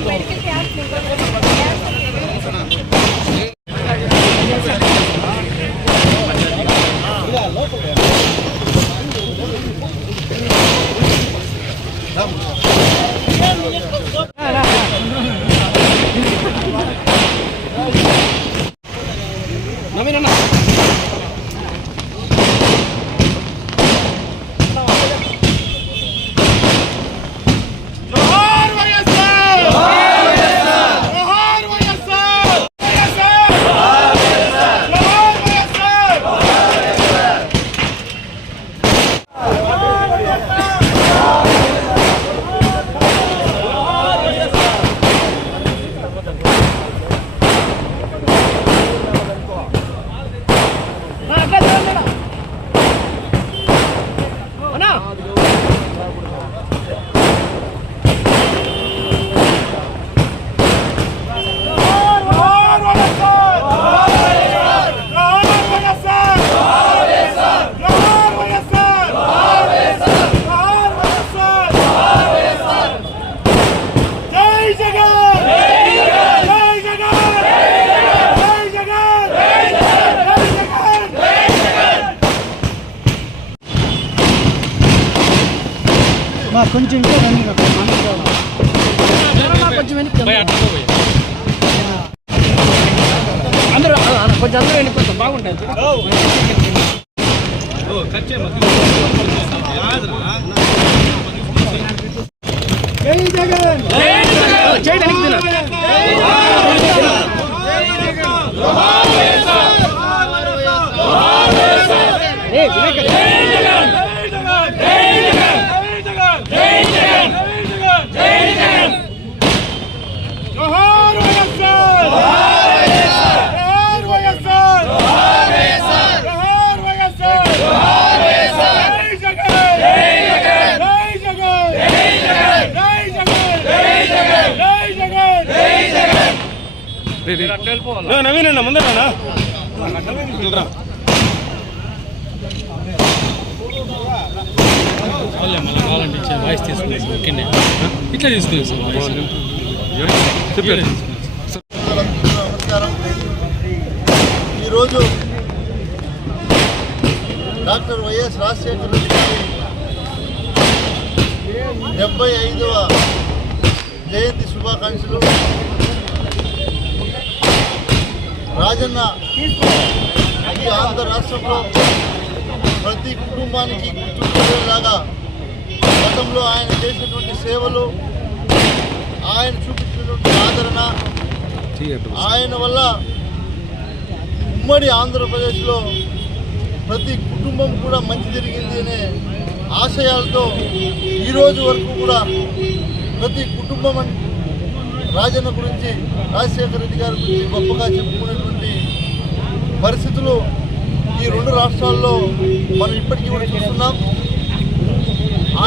Medical camp 아, 네. కొంచెం ఇంకా రండి నాకు కొంచెం అందరూ కొంచెం అందరూ వెళ్ళిపోతాం బాగుంటుంది. జై జగన్! చేయడానికి తిన ఏ వివేక జోహార్ వైఎస్ఆర్ జోహార్ వైఎస్ఆర్ జోహార్ వైఎస్ఆర్ జై జగన్ జై జగన్ జై జగన్ జై జగన్ జై జగన్ జై జగన్ నవీన్ అన్న ముందర వాయిస్ తీసుకునేసి ఓకేనే? ఇట్లా తీసుకునేసి ఈరోజు డాక్టర్ వైఎస్ రాజశేఖర రెడ్డి గారి డెబ్బై ఐదవ జయంతి శుభాకాంక్షలు. రాజన్న ఈ ఆంధ్ర రాష్ట్రంలో ప్రతి కుటుంబానికి గుర్తుండేలాగా గతంలో ఆయన చేసినటువంటి సేవలు ఆయన చూపించినటువంటి ఆదరణ ఆయన వల్ల ఉమ్మడి ఆంధ్రప్రదేశ్లో ప్రతి కుటుంబం కూడా మంచి జరిగింది అనే ఆశయాలతో ఈరోజు వరకు కూడా ప్రతి కుటుంబం రాజన్న గురించి రాజశేఖర రెడ్డి గారి గురించి గొప్పగా చెప్పుకునేటువంటి పరిస్థితులు ఈ రెండు రాష్ట్రాల్లో మనం ఇప్పటికీ కూడా చూస్తున్నాం.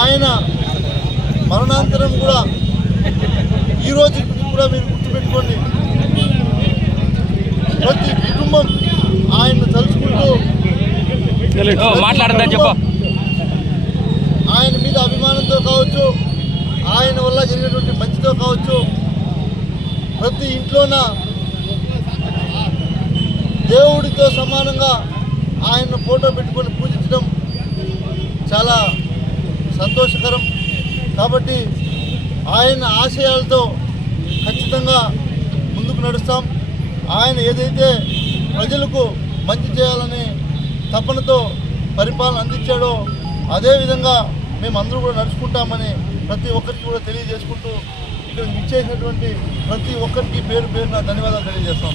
ఆయన మరణాంతరం కూడా ఈ రోజు కూడా మీరు గుర్తుపెట్టుకోండి. ప్రతి కుటుంబం ఆయన్ను తలుచుకుంటూ మాట్లాడదా చెప్పు. ఆయన మీద అభిమానంతో కావచ్చు ఆయన వల్ల జరిగినటువంటి మంచితో కావచ్చు ప్రతి ఇంట్లోన? దేవుడితో సమానంగా ఆయన ఫోటో పెట్టుకొని పూజించడం చాలా సంతోషకరం. కాబట్టి ఆయన ఆశయాలతో ఖచ్చితంగా ముందుకు నడుస్తాం. ఆయన ఏదైతే ప్రజలకు మంచి చేయాలని తపనతో పరిపాలన అందించాడో అదేవిధంగా మేమందరూ కూడా నడుచుకుంటామని ప్రతి ఒక్కరికి కూడా తెలియజేసుకుంటూ ఇక్కడ ఇచ్చేసినటువంటి ప్రతి ఒక్కరికి పేరు పేరున ధన్యవాదాలు తెలియజేస్తాం